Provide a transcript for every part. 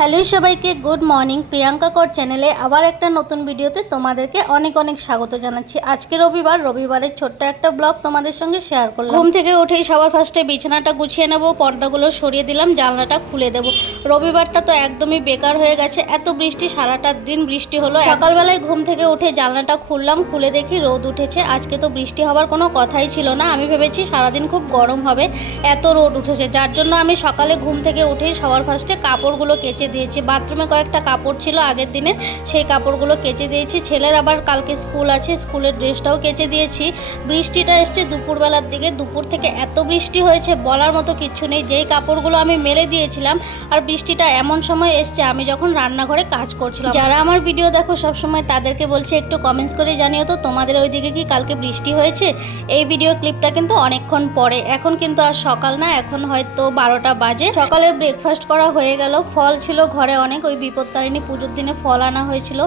Hello সবাইকে good morning. Priyanka কর চ্যানেলে আবার একটা নতুন ভিডিওতে তোমাদেরকে অনেক অনেক স্বাগত জানাচ্ছি। আজকে রবিবারের ছোট্ট একটা ব্লগ তোমাদের সঙ্গে শেয়ার করলাম। ঘুম থেকে উঠেই সবার ফার্স্টে বিছানাটা গুছিয়ে নেব, পর্দাগুলো সরিয়ে দিলাম, জানলাটা খুলে দেব। রবিবারটা তো একদমই বেকার হয়ে গেছে, এত বৃষ্টি, সারাটা দিন বৃষ্টি হলো। সকালবেলায় ঘুম থেকে উঠে জানলাটা খুললাম, খুলে দেখি রোদ উঠেছে। আজকে তো বৃষ্টি হওয়ার কোনো কথাই ছিল না, আমি ভেবেছি সারাদিন খুব গরম হবে, এত রোদ উঠেছে। যার জন্য আমি সকালে ঘুম থেকে উঠেই সবার ফার্স্টে কাপড়গুলো কেচে দিয়েছি। বাথরুমে কয়েকটা কাপড় ছিল আগের দিনের, সেই কাপড়গুলো কেচে দিয়েছি। ছেলের আবার কালকে স্কুল আছে, স্কুলের ড্রেসটাও কেচে দিয়েছি। বৃষ্টিটা এসছে দুপুরবেলার দিকে, দুপুর থেকে এত বৃষ্টি হয়েছে বলার মতো কিচ্ছু নেই। যেই কাপড়গুলো আমি মেলে দিয়েছিলাম, আর বৃষ্টিটা এমন সময় এসছে আমি যখন রান্নাঘরে কাজ করছিলাম। যারা আমার ভিডিও দেখো সবসময়, তাদেরকে বলছি একটু কমেন্টস করে জানিও তো তোমাদের ওইদিকে কি কালকে বৃষ্টি হয়েছে। এই ভিডিও ক্লিপটা কিন্তু অনেকক্ষণ পরে, এখন কিন্তু আর সকাল না, এখন হয়তো 12টা বাজে। সকালে ব্রেকফাস্ট করা হয়ে গেল। ফল ছিল ঘরে অনেক, ওই বিপত্তারিণী পুজোর দিনে ফল আনা হয়েছিল,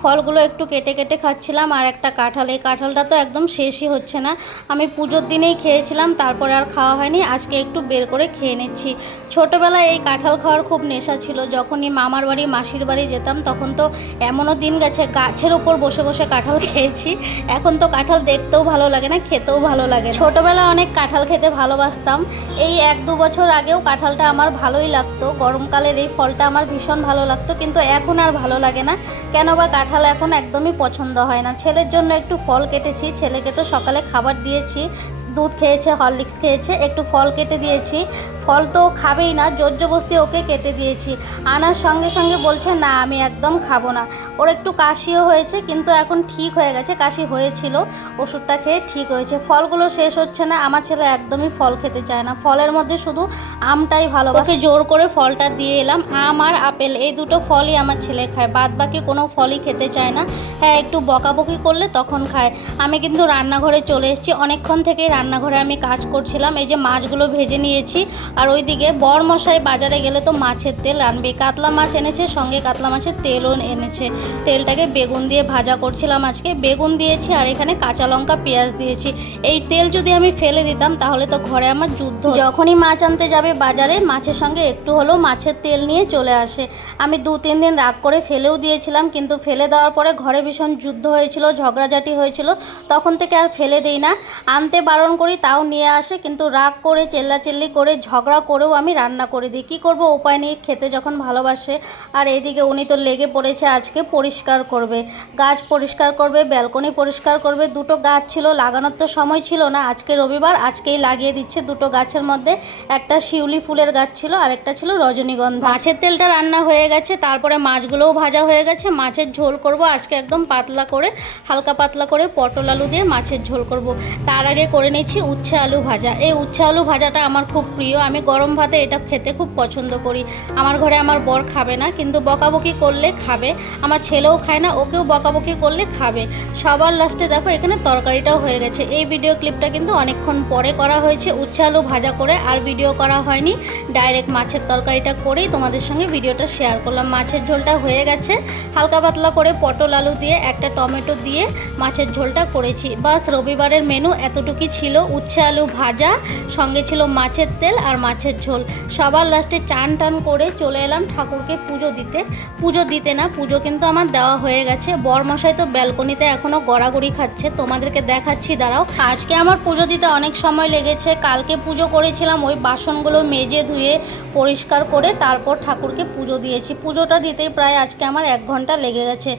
ফলগুলো একটু কেটে কেটে খাচ্ছিলাম। আর একটা কাঁঠাল, এই কাঁঠালটা তো একদম শেষই হচ্ছে না, আমি পুজোর দিনেই খেয়েছিলাম, তারপরে আর খাওয়া হয়নি, আজকে একটু বের করে খেয়ে নিচ্ছি। ছোটোবেলায় এই কাঁঠাল খাওয়ার খুব নেশা ছিল, যখনই মামার বাড়ি মাসির বাড়ি যেতাম তখন তো এমনও দিন গেছে গাছের ওপর বসে বসে কাঁঠাল খেয়েছি। এখন তো কাঁঠাল দেখতেও ভালো লাগে না, খেতেও ভালো লাগে। ছোটোবেলায় অনেক কাঁঠাল খেতে ভালোবাসতাম। এই 1-2 বছর আগেও কাঁঠালটা আমার ভালোই লাগতো, গরমকালের এই ফলটা আমার ভীষণ ভালো লাগতো, কিন্তু এখন আর ভালো লাগে না। কেন বা কাঁঠাল এখন একদমই পছন্দ হয় না। ছেলের জন্য একটু ফল কেটেছি, ছেলেকে তো সকালে খাবার দিয়েছি, দুধ খেয়েছে, হরলিক্স খেয়েছে, একটু ফল কেটে দিয়েছি। ফল তো খাবেই না, জোর জবরদস্তি ওকে কেটে দিয়েছি। আনার সঙ্গে সঙ্গে বলছে না আমি একদম খাবো না। ওর একটু কাশিও হয়েছে, কিন্তু এখন ঠিক হয়ে গেছে। কাশি হয়েছিল, ওষুধটা খেয়ে ঠিক হয়েছে। ফলগুলো শেষ হচ্ছে না, আমার ছেলে একদমই ফল খেতে চায় না, ফলের মধ্যে শুধু আমটাই ভালোবাসে। জোর করে ফলটা দিয়ে এলাম। আম আর আপেল এই দুটো ফলই আমার ছেলে খায়, বাদ বাকি কোনো ফলই খেতে চায় না। হ্যাঁ, একটু বকাবকি করলে তখন খায়। আমি কিন্তু রান্নাঘরে চলে এসেছি, অনেকক্ষণ থেকেই রান্নাঘরে আমি কাজ করছিলাম। এই যে মাছগুলো ভেজে নিয়েছি, আর ওইদিকে বরমশাই বাজারে গেলে তো মাছের তেল আনবে, কাতলা মাছ এনেছে, সঙ্গে কাতলা মাছের তেলও এনেছে। তেলটাকে বেগুন দিয়ে ভাজা করছিলাম আজকে, বেগুন দিয়েছি আর এখানে কাঁচা লঙ্কা পেঁয়াজ দিয়েছি। এই তেল যদি আমি ফেলে দিতাম তাহলে তো ঘরে আমার যুদ্ধ। যখনই মাছ আনতে যাবে বাজারে, মাছের সঙ্গে একটু হলেও মাছের তেল নিয়ে চলে আসে। আমি 2-3 দিন রাগ করে ফেলেও দিয়েছিলাম, কিন্তু ফেলে দেওয়ার পরে ঘরে ভীষণ যুদ্ধ হয়েছিল, ঝগড়াঝাটি হয়েছিল, তখন থেকে আর ফেলে দেই না। আনতে বারণ করি তাও নিয়ে আসে, কিন্তু রাগ করে চেল্লাচিল্লি করে ঝগড়া করেও আমি রান্না করে দিই। কী করব, উপায় নেই, খেতে যখন ভালোবাসে। আর এইদিকে উনি তো লেগে পড়েছে আজকে পরিষ্কার করবে, গাছ পরিষ্কার করবে, ব্যালকনি পরিষ্কার করবে। দুটো গাছ ছিল, লাগানোর তো সময় ছিল না, আজকে রবিবার, আজকেই লাগিয়ে দিচ্ছে। দুটো গাছের মধ্যে একটা শিউলি ফুলের গাছ ছিল আর একটা ছিল রজনীগন্ধা। মাছের তেলটা রান্না হয়ে গেছে, তারপরে মাছগুলোও ভাজা হয়ে গেছে। মাছের ঝোল করব আজকে একদম পাতলা করে, হালকা পাতলা করে পটল আলু দিয়ে মাছের ঝোল করব। তার আগে করে নিচ্ছি উচ্ছে আলু ভাজা। এই উচ্ছে আলু ভাজাটা আমার খুব প্রিয়, আমি গরম ভাতে এটা খেতে খুব পছন্দ করি। আমার ঘরে আমার বর খাবে না, কিন্তু বকাবকি করলে খাবে। আমার ছেলেও খায় না, ওকেও বকাবকি করলে খাবে। সবার লাস্টে দেখো এখানে তরকারিটাও হয়ে গেছে। এই ভিডিও ক্লিপটা কিন্তু অনেকক্ষণ পরে করা হয়েছে, উচ্ছে আলু ভাজা করে আর ভিডিও করা হয়নি, ডাইরেক্ট মাছের তরকারিটা করেই তোমাদের সঙ্গে ভিডিওটা শেয়ার করলাম। মাছের ঝোলটা হয়ে গেছে, হালকা পাতলা করে পটল আলু দিয়ে একটা টমেটো দিয়ে মাছের ঝোলটা করেছি। বাস, রবিবারের মেনু এতটুকুই ছিল, উচ্ছে আলু ভাজা, সঙ্গে ছিল মাছের তেল আর মাছের ঝোল। সবার লাস্টে চান টান করে চলে এলাম ঠাকুরকে পুজো দিতে না, পুজো কিন্তু আমার দেওয়া হয়ে গেছে। বরমশাই তো ব্যালকনিতে এখনও গড়াগড়ি খাচ্ছে, তোমাদেরকে দেখাচ্ছি দাঁড়াও। আজকে আমার পুজো দিতে অনেক সময় লেগেছে, কালকে পুজো করেছিলাম, ওই বাসনগুলো মেজে ধুয়ে পরিষ্কার করে তারপর ঠাকুরকে পুজো দিয়েছি। পুজোটা দিতেই প্রায় আজকে আমার 1 ঘন্টা লেগে গেছে।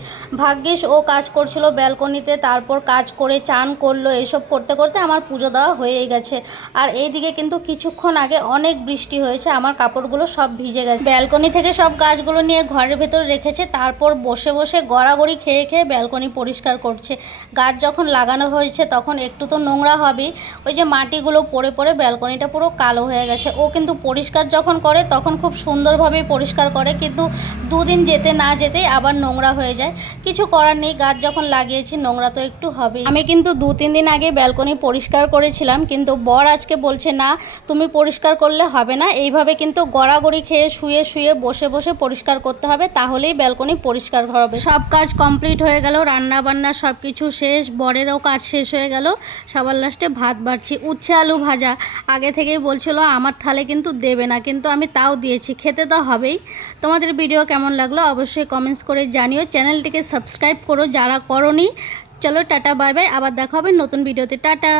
ভাগ্যিস ও কাজ করছিল ব্যালকনিতে, তারপর কাজ করে চান করলো, এসব করতে করতে আমার পুজো দেওয়া হয়েই গেছে। আর এইদিকে কিন্তু কিছুক্ষণ আগে অনেক বৃষ্টি হয়েছে, আমার কাপড়গুলো সব ভিজে গেছে। ব্যালকনি থেকে সব গাছগুলো নিয়ে ঘরের ভেতর রেখেছে, তারপর বসে বসে গড়াগড়ি খেয়ে খেয়ে ব্যালকনি পরিষ্কার করছে। গাছ যখন লাগানো হয়েছে তখন একটু তো নোংরা হবেই, ওই যে মাটিগুলো পড়ে পড়ে ব্যালকনিটা পুরো কালো হয়ে গেছে। ও কিন্তু পরিষ্কার যখন করে তখন খুব সুন্দরভাবেই পরিষ্কার করে, কিন্তু 2 দিন যেতে না যেতেই আবার নোংরা হয়ে যায়। কিছু করার নেই, গাছ যখন লাগিয়েছি নোংরা তো একটু হবেই। আমি কিন্তু 2-3 দিন আগে ব্যালকনি পরিষ্কার করেছিলাম, কিন্তু বর আজকে বলছে না তুমি পরিষ্কার করলে হবে না, এইভাবে কিন্তু গড়াগড়ি খেয়ে শুয়ে শুয়ে বসে বসে পরিষ্কার করতে হবে, তাহলেই ব্যালকনি পরিষ্কার হবে। সব কাজ কমপ্লিট হয়ে গেল, রান্না বান্না সব কিছু শেষ, বরেরও কাজ শেষ হয়ে গেল। সবার লাস্টে ভাত বাড়ছি। উচ্ছে আলু ভাজা আগে থেকেই বলছিল আমার থালে কিন্তু দেবে না, কিন্তু আমি তাও দিয়েছি, খেতে তো হবেই। তোমাদের ভিডিও কেমন লাগলো অবশ্যই কমেন্টস করে জানিও, চ্যানেলটিকে সাবস্ক্রাইব করো যারা করোনি। চলো টাটা বাই বাই, আবার দেখা হবে নতুন ভিডিওতে। টাটা।